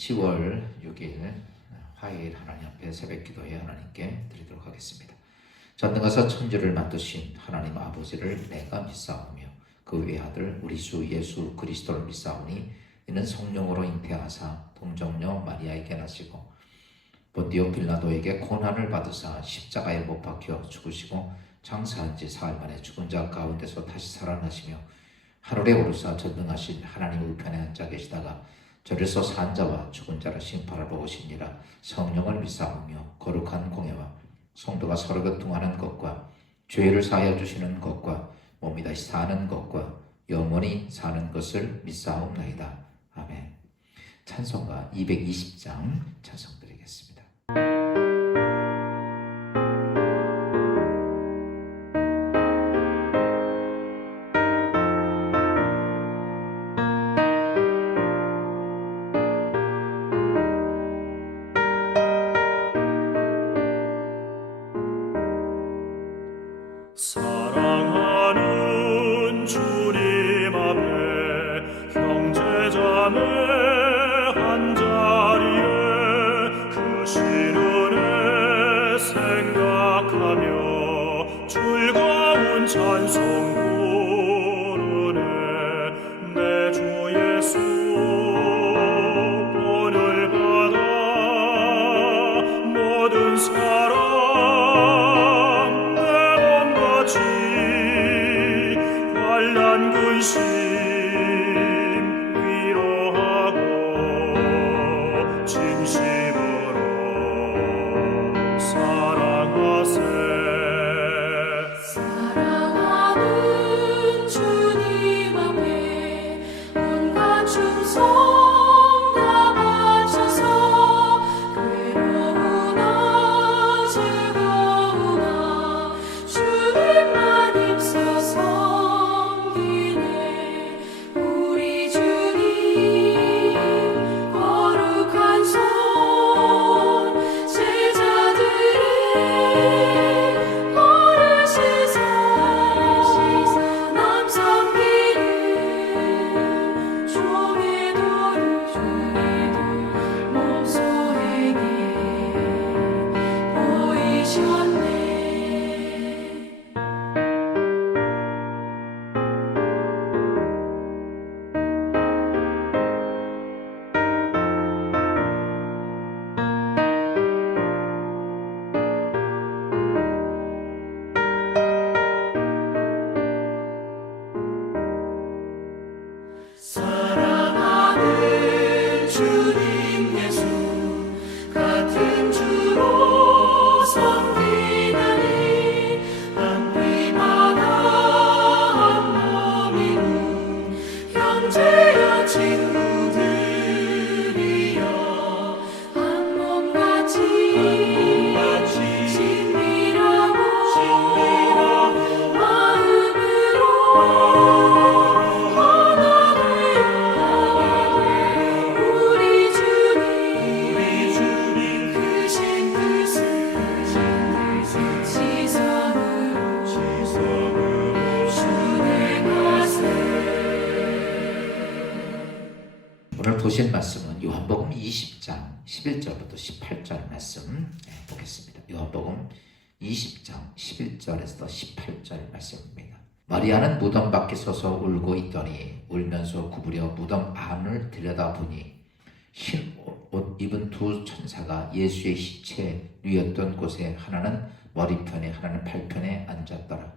10월 6일 화요일 하나님 앞에 새벽 기도회 하나님께 드리도록 하겠습니다. 전능하사 천지를 만드신 하나님 아버지를 내가 믿사오며 그 외아들 우리 주 예수 그리스도를 믿사오니 이는 성령으로 잉태하사 동정녀 마리아에게 나시고 본디오 빌라도에게 고난을 받으사 십자가에 못 박혀 죽으시고 장사한 지 사흘 만에 죽은 자 가운데서 다시 살아나시며 하늘에 오르사 전능하신 하나님 우편에 앉아 계시다가 저리서 산 자와 죽은 자를 심판하러 오시니라. 성령을 믿사오며 거룩한 공예와 성도가 서로 교통하는 것과 죄를 사하여 주시는 것과 몸이 다시 사는 것과 영원히 사는 것을 믿사옵나이다. 아멘. 찬송가 220장 찬송드리겠습니다. 사랑하는 주님 앞에 형제자매 한자리에 그 시련에 생각하며 즐거운 찬송 부르네. 내 주 예수 본을 받아 모든 사랑 환난 근심 위로하고 진심으로 사랑하세. 사랑하는 주님 앞에 온갖 충성 다 바쳐서 괴로우나 즐거우나 주님만 힘써서 우리 주님 거룩한 손 제자들의 발을 씻어 남 섬기는 종의 도를 몸소에게 보이셨네. 사랑하는 주님 예수 같은 주로 섬기나니 한 피마다 한 몸이로 형제여 친구들이여 한 몸같이 친밀하고 마음으로 우리 주님 크신 뜻을 지성으로 준행하세. 오늘 보실 말씀은 요한복음 20장 11절부터 18절 말씀 보겠습니다. 요한복음 20장 11절에서 18절 말씀입니다. 마리아는 무덤 밖에 서서 울고 있더니 울면서 구부려 무덤 안을 들여다보니 흰 옷 입은 두 천사가 예수의 시체 누였던 곳에 하나는 머리편에 하나는 팔편에 앉았더라.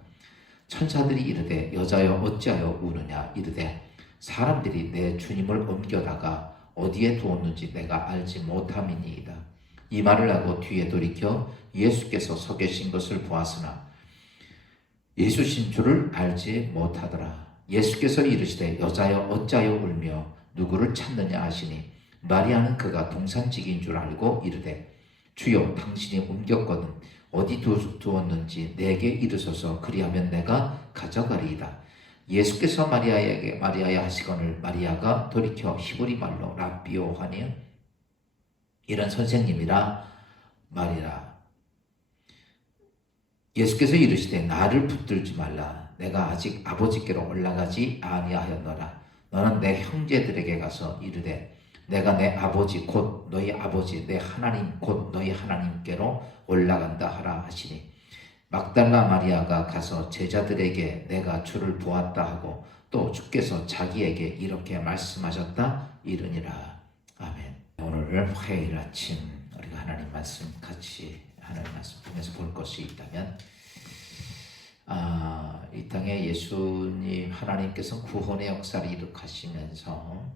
천사들이 이르되 여자여 어찌하여 우느냐 이르되 사람들이 내 주님을 옮겨다가 어디에 두었는지 내가 알지 못함이니이다. 이 말을 하고 뒤에 돌이켜 예수께서 서 계신 것을 보았으나 예수신 줄을 알지 못하더라. 예수께서 이르시되 여자여 어찌하여 울며 누구를 찾느냐 하시니 마리아는 그가 동산직인 줄 알고 이르되 주여 당신이 옮겼거든 어디 두었는지 내게 이르소서 그리하면 내가 가져가리이다. 예수께서 마리아에게 마리아야 하시거늘 마리아가 돌이켜 히브리 말로 랍비오 하니 이런 선생님이라 말이라. 예수께서 이르시되 나를 붙들지 말라. 내가 아직 아버지께로 올라가지 아니하였노라. 너는 내 형제들에게 가서 이르되 내가 내 아버지 곧 너희 아버지 내 하나님 곧 너희 하나님께로 올라간다 하라 하시니 막달라 마리아가 가서 제자들에게 내가 주를 보았다 하고 또 주께서 자기에게 이렇게 말씀하셨다 이르니라. 아멘. 오늘 화요일 아침 우리가 하나님 말씀 같이 하나님 말씀 통해서 볼 것이 있다면 이 땅에 예수님 하나님께서 구원의 역사를 이룩하시면서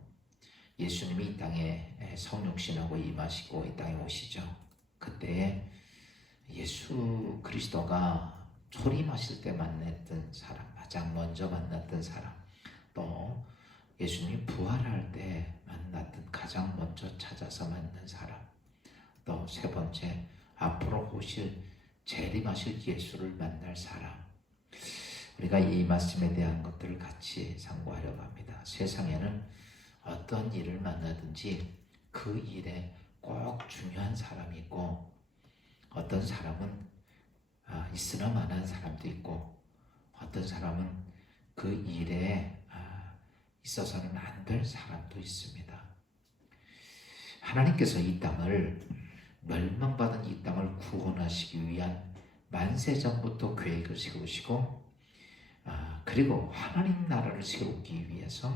예수님이 이 땅에 성육신하고 임하시고 이 땅에 오시죠. 그때 예수 그리스도가 초림하실 때 만났던 사람, 가장 먼저 만났던 사람, 또 예수님이 부활할 때 만났던 가장 먼저 찾아서 만난 사람, 또 세 번째 앞으로 오실 재림하실 예수를 만날 사람. 우리가 이 말씀에 대한 것들을 같이 상고하려고 합니다. 세상에는 어떤 일을 만나든지 그 일에 꼭 중요한 사람이 있고 어떤 사람은 있으나 마나한 사람도 있고 어떤 사람은 그 일에 있어서는 안 될 사람도 있습니다. 하나님께서 이 땅을 멸망받은 이 땅을 구원하시기 위한 만세전부터 계획을 세우시고 그리고 하나님 나라를 세우기 위해서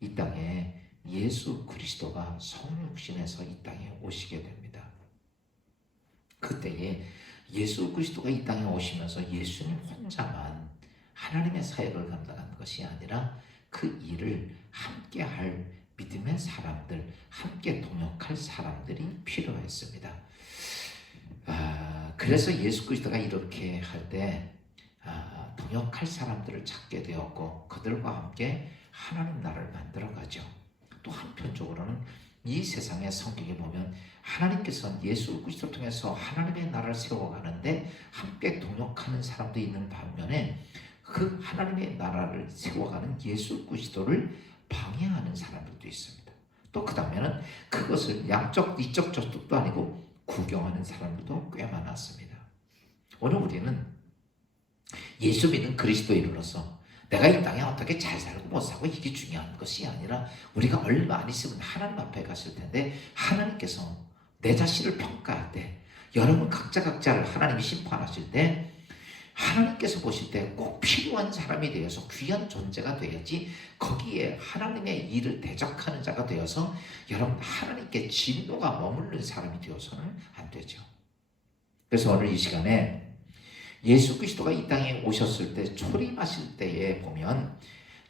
이 땅에 예수 그리스도가 성육신해서 이 땅에 오시게 됩니다. 그때에 예수 그리스도가 이 땅에 오시면서 예수님 혼자만 하나님의 사역을 감당하는 것이 아니라 그 일을 함께 할 믿음의 사람들, 함께 동역할 사람들이 필요했습니다. 그래서 예수 그리스도가 이렇게 할 때 동역할 사람들을 찾게 되었고 그들과 함께 하나님 나라를 만들어가죠. 또 한편적으로는 이 세상의 성경에 보면 하나님께서 예수 그리스도를 통해서 하나님의 나라를 세워가는데 함께 동역하는 사람도 있는 반면에 그 하나님의 나라를 세워가는 예수 그리스도를 방해하는 사람들도 있습니다. 또 그 다음에는 그것을 양쪽 이쪽 저쪽도 아니고 구경하는 사람들도 꽤 많았습니다. 오늘 우리는 예수 믿는 그리스도인으로서 내가 이 땅에 어떻게 잘 살고 못 살고 이게 중요한 것이 아니라 우리가 얼마 안 있으면 하나님 앞에 갔을 텐데 하나님께서 내 자신을 평가할 때 여러분 각자를 하나님이 심판하실 때 하나님께서 보실 때 꼭 필요한 사람이 되어서 귀한 존재가 되어야지 거기에 하나님의 일을 대적하는 자가 되어서 여러분 하나님께 진노가 머무르는 사람이 되어서는 안 되죠. 그래서 오늘 이 시간에 예수 그리스도가 이 땅에 오셨을 때 초림하실 때에 보면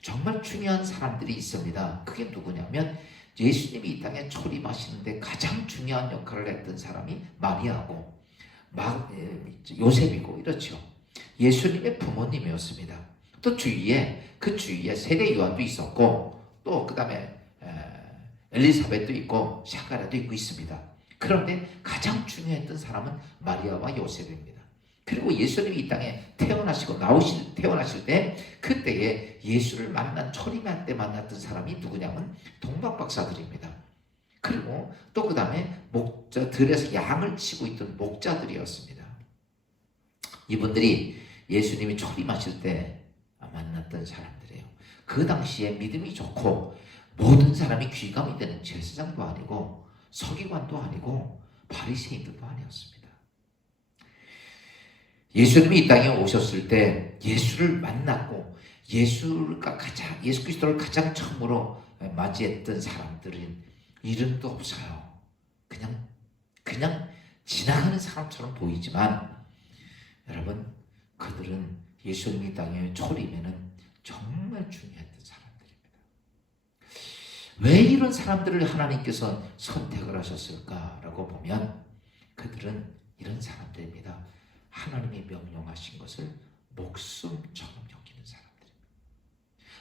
정말 중요한 사람들이 있습니다. 그게 누구냐면 예수님이 이 땅에 초림하시는데 가장 중요한 역할을 했던 사람이 마리아고 요셉이고 이렇죠. 예수님의 부모님이었습니다. 또 그 주위에 세례 요한도 있었고 또 그 다음에 엘리사벳도 있고 샤가랴도 있고 있습니다. 그런데 가장 중요했던 사람은 마리아와 요셉입니다. 그리고 예수님이 이 땅에 태어나실 때 그때에 예수를 초림할 때 만났던 사람이 누구냐면 동방박사들입니다. 그리고 또 그 다음에 들에서 양을 치고 있던 목자들이었습니다. 이분들이 예수님이 초림하실 때 만났던 사람들이에요. 그 당시에 믿음이 좋고 모든 사람이 귀감이 되는 제사장도 아니고 서기관도 아니고 바리새인들도 아니었습니다. 예수님이 이 땅에 오셨을 때 예수를 만났고 예수 그리스도를 가장 처음으로 맞이했던 사람들은 이름도 없어요. 그냥 지나가는 사람처럼 보이지만 여러분 그들은 예수님이 땅에 초림에는 정말 중요했던 사람들입니다. 왜 이런 사람들을 하나님께서 선택을 하셨을까라고 보면 그들은 이런 사람들입니다. 하나님이 명령하신 것을 목숨처럼 여기는 사람들입니다.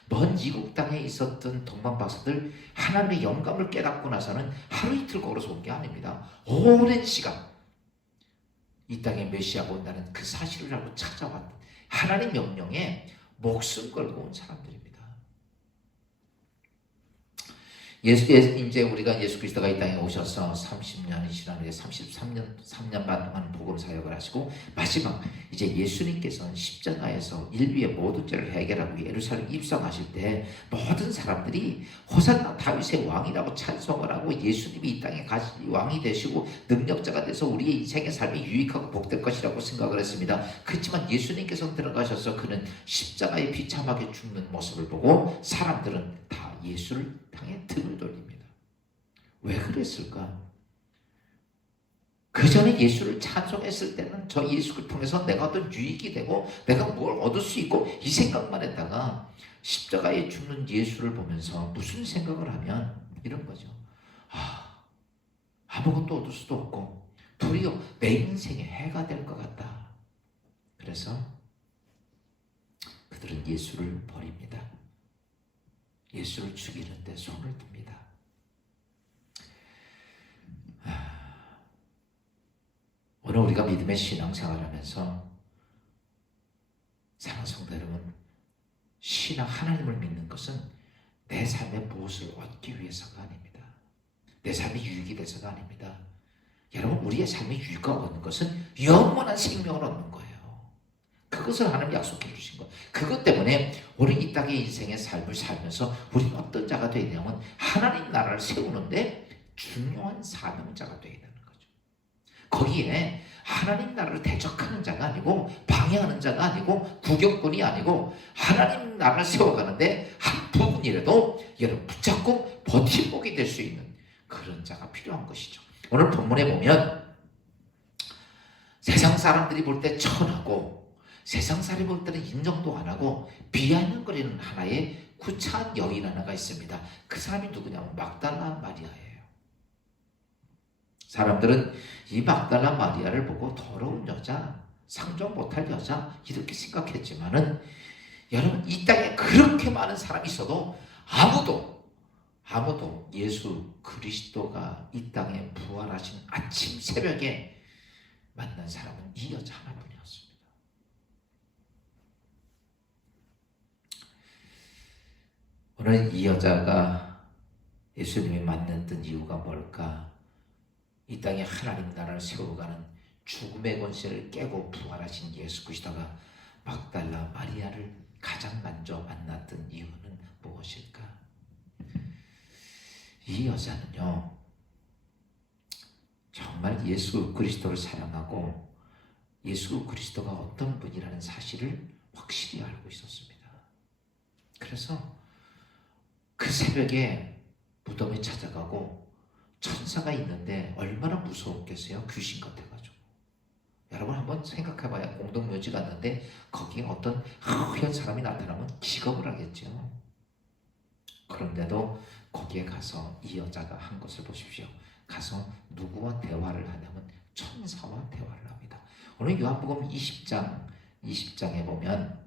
먼 이국 땅에 있었던 동방박사들 하나님의 영감을 깨닫고 나서는 하루 이틀 걸어서 온 게 아닙니다. 오랜 시간 이 땅에 메시아가 온다는 그 사실을 알고 찾아왔던 하나님 명령에 목숨 걸고 온 사람들입니다. 이제 우리가 예수 그리스도가 이 땅에 오셔서 30년이 지난 후에 3년 반 동안 복음 사역을 하시고 마지막 이제 예수님께서는 십자가에서 인류의 모든 죄를 해결하고 예루살렘 입성하실 때 모든 사람들이 호산나 다윗의 왕이라고 찬송을 하고 예수님이 이 땅에 왕이 되시고 능력자가 돼서 우리의 인생의 삶이 유익하고 복될 것이라고 생각을 했습니다. 그렇지만 예수님께서 들어가셔서 그는 십자가에 비참하게 죽는 모습을 보고 사람들은 다 예수를 향해 등을 돌립니다. 왜 그랬을까? 그 전에 예수를 찬송했을 때는 저 예수를 통해서 내가 어떤 유익이 되고 내가 뭘 얻을 수 있고 이 생각만 했다가 십자가에 죽는 예수를 보면서 무슨 생각을 하면 이런 거죠. 아무것도 얻을 수도 없고 도리어 내 인생에 해가 될 것 같다. 그래서 그들은 예수를 버립니다. 예수를 죽이는데 손을 듭니다. 오늘 우리가 믿음의 신앙생활하면서 사랑하는 성도 여러분, 신앙 하나님을 믿는 것은 내 삶에 무엇을 얻기 위해서가 아닙니다. 내 삶이 유익이 돼서가 아닙니다. 여러분, 우리의 삶의 유익을 얻는 것은 영원한 생명을 얻는 거예요. 그것을 하나님 약속해 주신 것. 그것 때문에 우리 이 땅의 인생의 삶을 살면서 우리는 어떤 자가 되어야 되냐면 하나님 나라를 세우는데 중요한 사명자가 되어야 되는 거죠. 거기에 하나님 나라를 대적하는 자가 아니고 방해하는 자가 아니고 구경꾼이 아니고 하나님 나라를 세워가는데 한 부분이라도 여러분 붙잡고 버팀목이 될 수 있는 그런 자가 필요한 것이죠. 오늘 본문에 보면 세상 사람들이 볼 때 천하고 세상 사람이 볼 때는 인정도 안 하고 비아냥거리는 하나의 구차한 여인 하나가 있습니다. 그 사람이 누구냐면 막달라 마리아예요. 사람들은 이 막달라 마리아를 보고 더러운 여자, 상종 못할 여자 이렇게 생각했지만은 여러분 이 땅에 그렇게 많은 사람이 있어도 아무도 예수 그리스도가 이 땅에 부활하신 아침 새벽에 만난 사람은 이 여자 하나뿐이었습니다. 오늘 이 여자가 예수님이 만났던 이유가 뭘까? 이 땅에 하나님 나라를 세워가는 죽음의 권세를 깨고 부활하신 예수 그리스도가 막달라 마리아를 가장 먼저 만났던 이유는 무엇일까? 이 여자는요 정말 예수 그리스도를 사랑하고 예수 그리스도가 어떤 분이라는 사실을 확실히 알고 있었습니다. 그래서 그 새벽에 무덤에 찾아가고 천사가 있는데 얼마나 무서웠겠어요? 귀신 같아가지고. 여러분 한번 생각해봐요. 공동묘지 갔는데 거기에 어떤 하얀 사람이 나타나면 기겁을 하겠죠. 그런데도 거기에 가서 이 여자가 한 것을 보십시오. 가서 누구와 대화를 하냐면 천사와 대화를 합니다. 오늘 요한복음 20장에 보면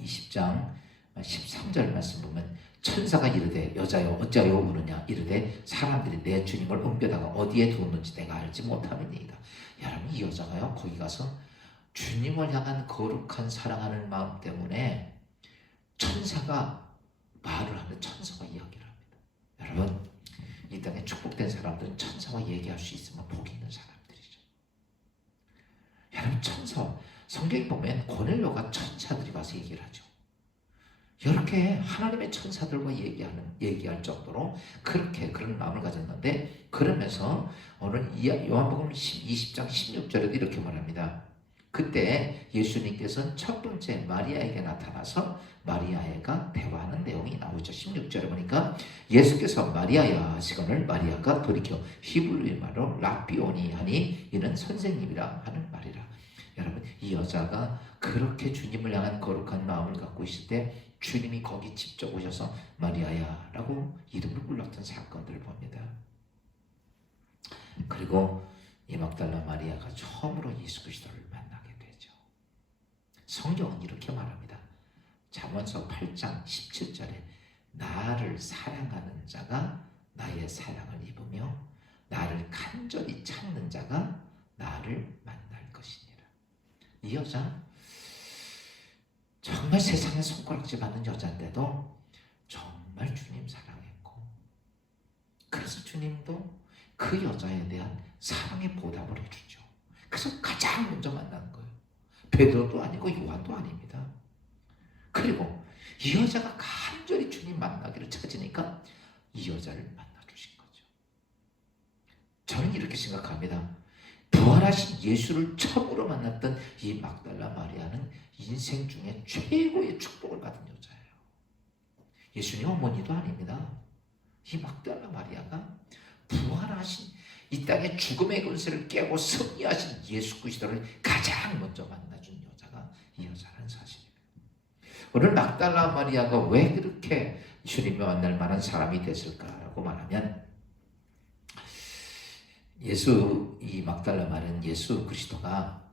20장 13절 말씀 보면 천사가 이르되 여자여 어찌하여 우느냐 이르되 사람들이 내 주님을 옮겨다가 어디에 두었는지 내가 알지 못함이니이다. 여러분 이 여자가요 거기 가서 주님을 향한 거룩한 사랑하는 마음 때문에 천사가 말을 하는 천사와 이야기를 합니다. 여러분 이 땅에 축복된 사람들은 천사와 얘기할 수 있으면 복이 있는 사람들이죠. 여러분 천사 성경에 보면 고넬료가 천사들이 와서 얘기를 하죠. 이렇게 하나님의 천사들과 얘기할 정도로 그렇게 그런 마음을 가졌는데 그러면서 오늘 요한복음 20장 16절에도 이렇게 말합니다. 그때 예수님께서는 첫 번째 마리아에게 나타나서 마리아가 대화하는 내용이 나오죠. 16절에 보니까 예수께서 마리아야 하시거늘 마리아가 돌이켜 히브리 말로 랍비오니 하니 이는 선생님이라 하는 말이라. 여러분 이 여자가 그렇게 주님을 향한 거룩한 마음을 갖고 있을 때 주님이 거기 직접 오셔서 마리아야 라고 이름을 불렀던 사건들을 봅니다. 그리고 이 막달라 마리아가 처음으로 예수 그리스도를 만나게 되죠. 성경은 이렇게 말합니다. 잠언서 8장 17절에 나를 사랑하는 자가 나의 사랑을 입으며 나를 간절히 찾는 자가 나를 만날 것이니라. 이 여자 정말 세상에 손가락질 받는 여자인데도 정말 정말 주님 사랑했고, 그래서 주님도 그 여자에 대한 사랑의 보답을 해주죠. 그래서 가장 먼저 만난 거예요. 베드로도 아니고 요한도 아닙니다. 그리고 이 여자가 간절히 주님 만나기를 찾으니까 이 여자를 만나주신 거죠. 저는 이렇게 생각합니다. 부활하신 예수를 처음으로 만났던 이 막달라 마리아는 인생 중에 최고의 축복을 받은 여자예요. 예수님 어머니도 아닙니다. 이 막달라 마리아가 부활하신 이 땅의 죽음의 권세를 깨고 승리하신 예수 그리스도를 가장 먼저 만나준 여자가 이 여자라는 사실입니다. 오늘 막달라 마리아가 왜 그렇게 주님을 만날 만한 사람이 됐을까라고 말하면, 이 막달라 마리아는 예수 그리스도가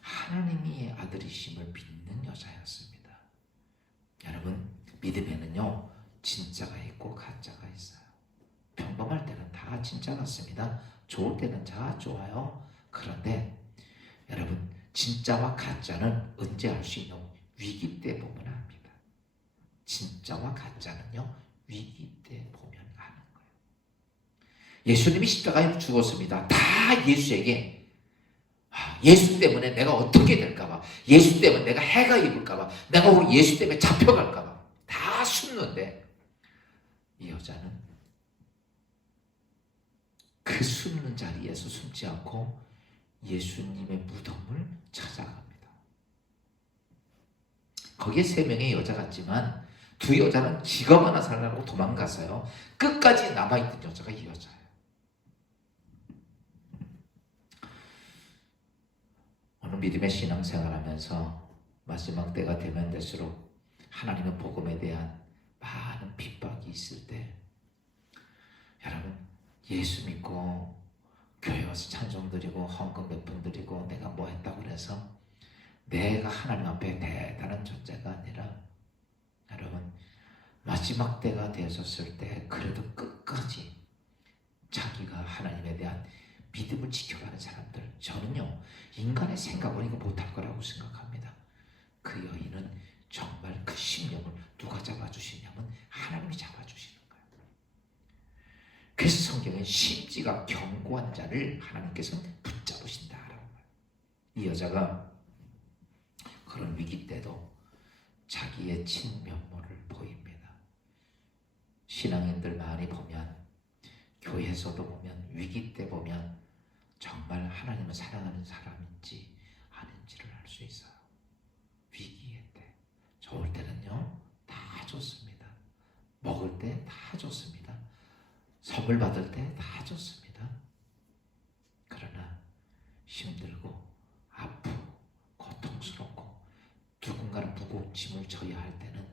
하나님의 아들이심을 믿는 여자였습니다. 여러분, 믿음에는요 진짜가 있고 가짜가 있어요. 평범할 때는 다 진짜 같습니다. 좋을 때는 다 좋아요. 그런데 여러분, 진짜와 가짜는 언제 알 수 있냐고? 위기 때 보면 압니다. 진짜와 가짜는요 위기 때 보면 아는 거예요. 예수님이 십자가에 죽었습니다. 다 예수에게 예수 때문에 내가 어떻게 될까봐, 예수 때문에 내가 해가 입을까봐, 내가 오늘 예수 때문에 잡혀갈까봐 다 숨는데, 이 여자는 그 숨는 자리에서 숨지 않고 예수님의 무덤을 찾아갑니다. 거기에 3명의 여자가 있지만 2 여자는 직업 하나 살려고 도망갔어요. 끝까지 남아있던 여자가 이 여자예요. 오늘 믿음의 신앙생활하면서 마지막 때가 되면 될수록 하나님의 복음에 대한 많은 핍박이 있을 때, 여러분, 예수 믿고 교회 와서 찬송 드리고 헌금 몇 푼 드리고 내가 뭐 했다고 그래서 내가 하나님 앞에 대단한 존재가 아니라, 여러분, 마지막 때가 되었을 때 그래도 끝까지 자기가 하나님에 대한 믿음을 지켜가는 사람들, 저는요 인간의 생각으로 이거 못할 거라고 생각합니다. 그 여인은 정말 그 심령을 누가 잡아주시냐면 하나님이 잡아주시는 거예요. 그래서 성경에 심지가 견고한 자를 하나님께서는 붙잡으신다라고 말해요. 이 여자가 그런 위기 때도 자기의 진면모를 보입니다. 신앙인들 많이 보면, 교회에서도 보면, 위기 때 보면 정말 하나님을 사랑하는 사람인지 아닌지를 알 수 있어요. 위기의 때, 좋을 때는요 다 좋습니다. 먹을 때 다 좋습니다. 선물 받을 때 다 좋습니다. 그러나 힘들고 아프고 고통스럽고 누군가를 무거운 짐을 져야 할 때는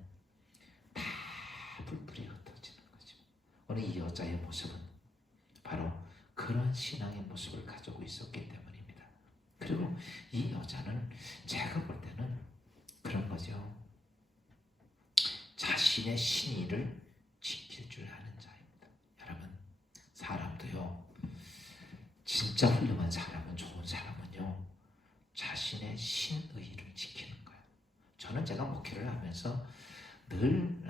다 불불이 흩어지는 거죠. 오늘 이 여자의 모습은 바로 그런 신앙의 모습을 가지고 있었기 때문입니다. 그리고 이 여자는 제가 볼 때는 그런 거죠. 자신의 신의를 지킬 줄 아는 자입니다. 여러분, 사람도요 진짜 훌륭한 사람은, 좋은 사람은요 자신의 신의를 지키는 거예요. 저는 제가 목회를 하면서 늘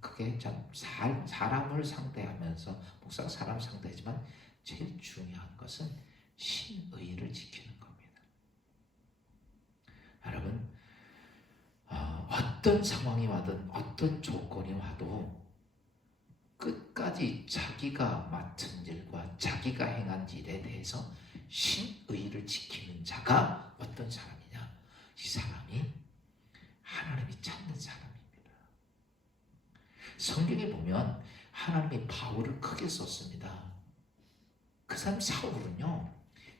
그게 참 사람을 상대하면서, 목사가 사람 상대지만 제일 중요한 것은 신의를 지키는 겁니다. 여러분, 어떤 상황이 와든 어떤 조건이 와도 끝까지 자기가 맡은 일과 자기가 행한 일에 대해서 신의를 지키는 자가 어떤 사람이냐? 이 사람이 하나님이 찾는 사람입니다. 성경에 보면 하나님이 바울을 크게 썼습니다. 그 사람 사울은요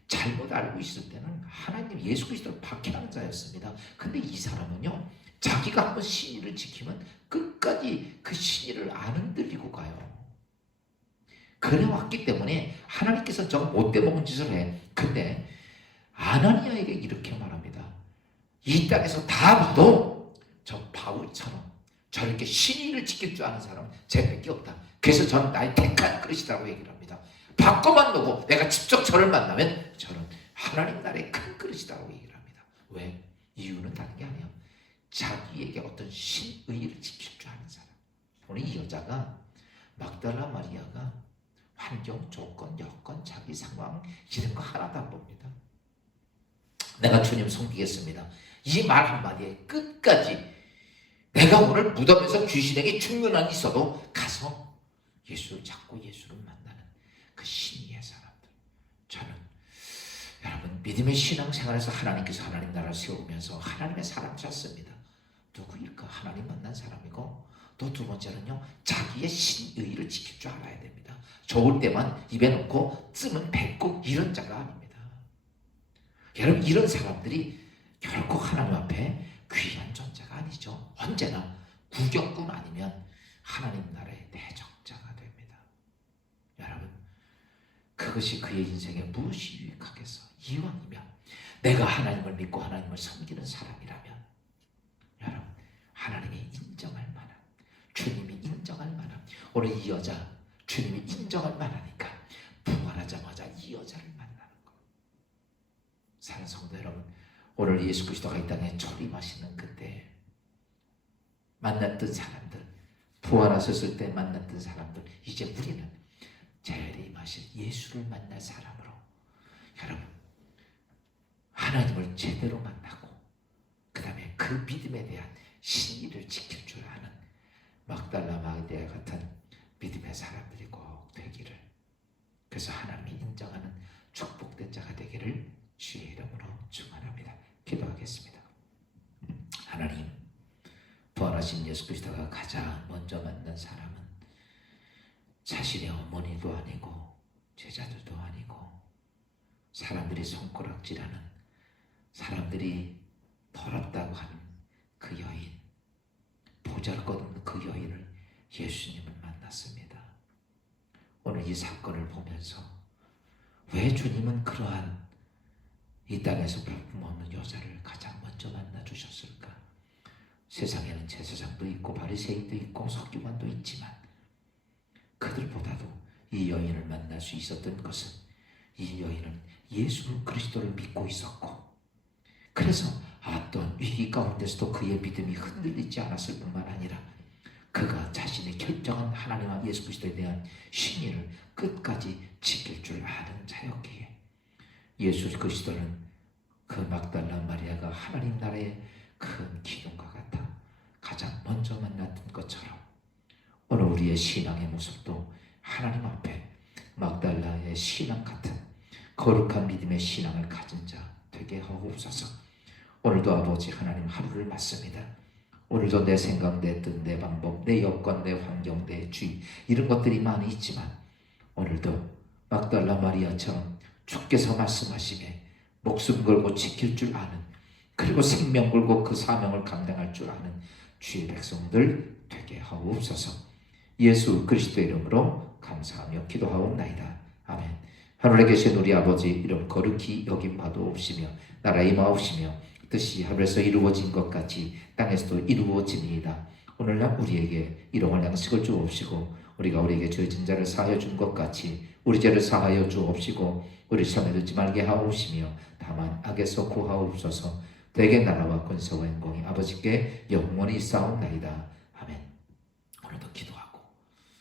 잘못 알고 있을 때는 하나님 예수 그리스도를 박해하는 자였습니다. 근데 이 사람은요 자기가 한번 신의를 지키면 끝까지 그 신의를 안 흔들리고 가요. 그래 왔기 때문에 하나님께서 저 못돼 먹은 짓을 해. 근데 아나니아에게 이렇게 말합니다. 이 땅에서 다 봐도 저 바울처럼 저렇게 신의를 지킬 줄 아는 사람은 제밖에 없다. 그래서 저는 나의 택한 그릇이라고 얘기를 합니다. 바꿔만 놓고 내가 직접 저를 만나면 저는 하나님 나라의 큰 그릇이라고 얘기를 합니다. 왜? 이유는 다른 게 아니에요. 자기에게 어떤 신의를 지킬 줄 아는 사람. 오늘 이 여자가 막달라 마리아가 환경, 조건, 여건, 자기 상황 이런 거 하나도 안 봅니다. 내가 주님 섬기겠습니다. 이 말 한마디에 끝까지 내가 오늘 무덤에서 귀신에게 죽는 한이 있어도 가서 예수를 찾고 예수를 만나는 그 신의의 사람들. 저는 여러분 믿음의 신앙생활에서 하나님께서 하나님 나라를 세우면서 하나님의 사람 찾습니다. 누구일까? 하나님 만난 사람이고 또 두 번째는요 자기의 신의를 지킬 줄 알아야 됩니다. 좋을 때만 입에 넣고 쯤은 뱉고 이런 자가 아닙니다. 여러분 이런 사람들이 결코 하나님 앞에 귀한 존재가 아니죠. 언제나 구경꾼 아니면 하나님 나라의 대적자가 됩니다. 여러분 그것이 그의 인생에 무엇이 유익하겠어? 이왕이면 내가 하나님을 믿고 하나님을 섬기는 사람이라면 여러분 하나님이 인정할 만한 주님이 인정할 만한 오늘 이 여자 주님이 인정할 만하니까 부활하자마자 이 여자를 만나는 것. 사랑하는 성도 여러분 오늘 예수 그리스도가 이 땅에 초림하시는 그때 만났던 사람들 부활하셨을 때 만났던 사람들 이제 우리는 재림하실 예수를 만날 사람으로 여러분 하나님을 제대로 만나고 그 다음에 그 믿음에 대한 신의를 지킬 줄 아는 막달라 마리아 같은 믿음의 사람들이 꼭 되기를 그래서 하나님이 인정하는 축복된 자가 되기를 주의 이름으로 축원합니다. 기도하겠습니다. 하나님 부활하신 예수 그리스도가 가장 먼저 만난 사람은 자신의 어머니도 아니고 제자들도 아니고 사람들이 손가락질하는 사람들이 더럽다고 하는 그 여인 보잘것없는 그 여인을 예수님을 만났습니다. 오늘 이 사건을 보면서 왜 주님은 그러한 이 땅에서 볼품없는 여자를 가장 먼저 만나 주셨을까? 세상에는 제사장도 있고 바리새인도 있고 서기관도 있지만 그들보다도 이 여인을 만날 수 있었던 것은 이 여인은 예수 그리스도를 믿고 있었고 그래서 어떤 위기 가운데서도 그의 믿음이 흔들리지 않았을 뿐만 아니라 그가 자신의 결정한 하나님과 예수 그리스도에 대한 신의를 끝까지 지킬 줄 아는 자였기에 예수 그리스도는 그 막달라 마리아가 하나님 나라의 큰 기둥과 같아 가장 먼저 만났던 것처럼 오늘 우리의 신앙의 모습도 하나님 앞에 막달라의 신앙 같은 거룩한 믿음의 신앙을 가진 자 되게 하옵소서. 오늘도 아버지 하나님 하루를 맞습니다. 오늘도 내 생각, 내 뜻, 내 방법, 내 여건, 내 환경, 내 주의 이런 것들이 많이 있지만 오늘도 막달라 마리아처럼 주께서 말씀하시기에 목숨 걸고 지킬 줄 아는 그리고 생명 걸고 그 사명을 감당할 줄 아는 주의 백성들 되게 하옵소서. 예수 그리스도의 이름으로 감사하며 기도하옵나이다. 아멘. 하늘에 계신 우리 아버지 이름 거룩히 여김 받아옵시며 나라 임하옵시며 뜻이 하늘에서 이루어진 것 같이 땅에서도 이루어지니이다. 오늘날 우리에게 일용할 양식을 주옵시고 우리가 우리에게 죄진 자를 사하여 준 것 같이 우리 죄를 사하여 주옵시고 우리 시험에 들지 말게 하옵시며 다만 악에서 구하옵소서. 대개 나라와 권세와 영광이 아버지께 영원히 있사옵나이다. 아멘. 오늘도 기도하고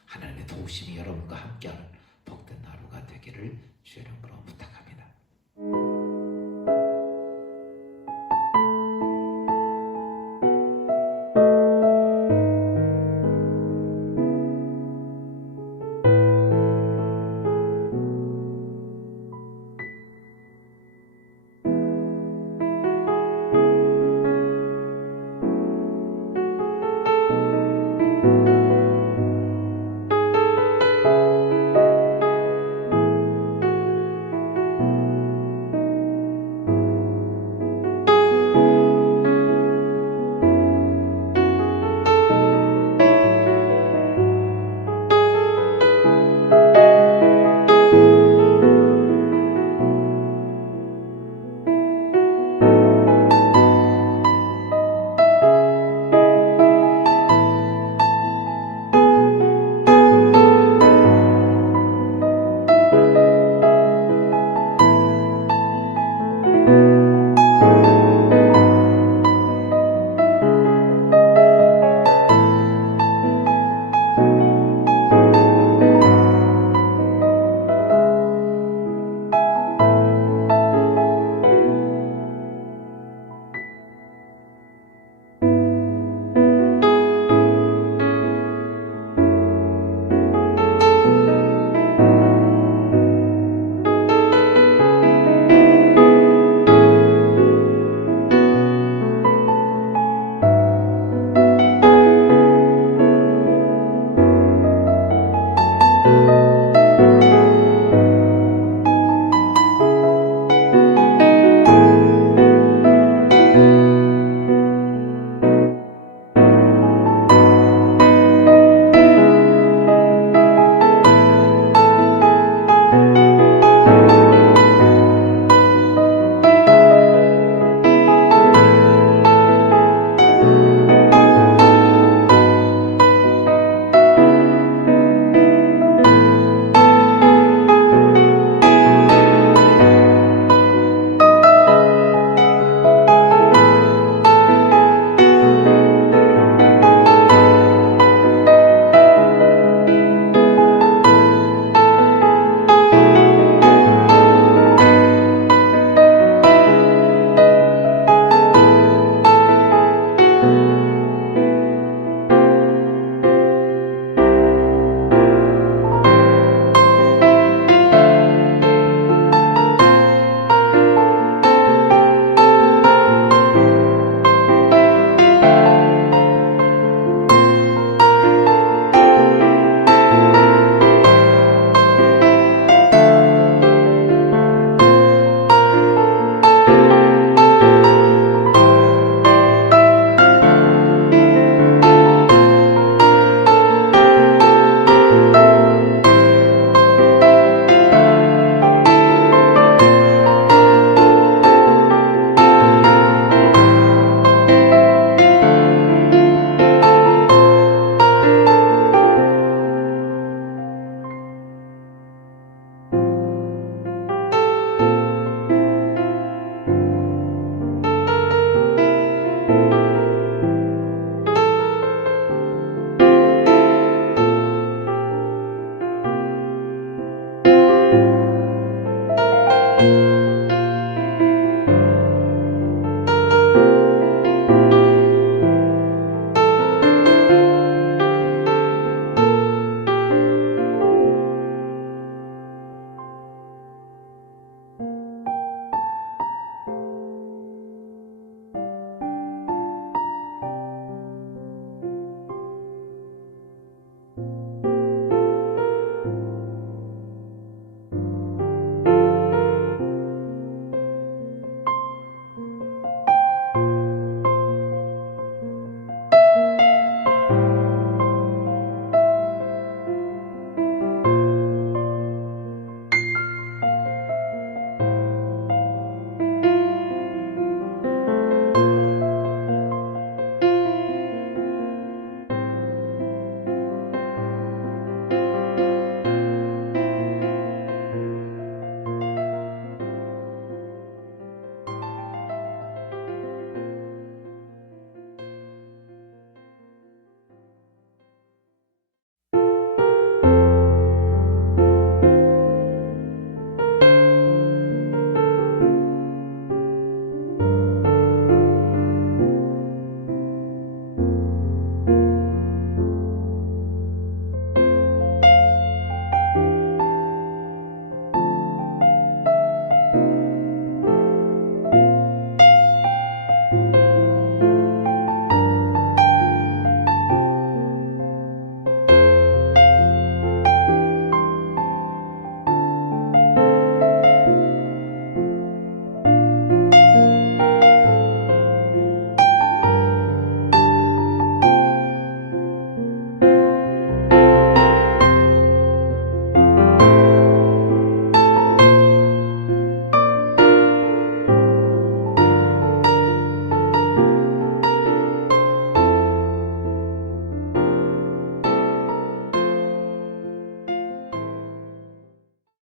하나님의 도우심이 여러분과 함께하는 복된 하루가 되기를 주의 이름으로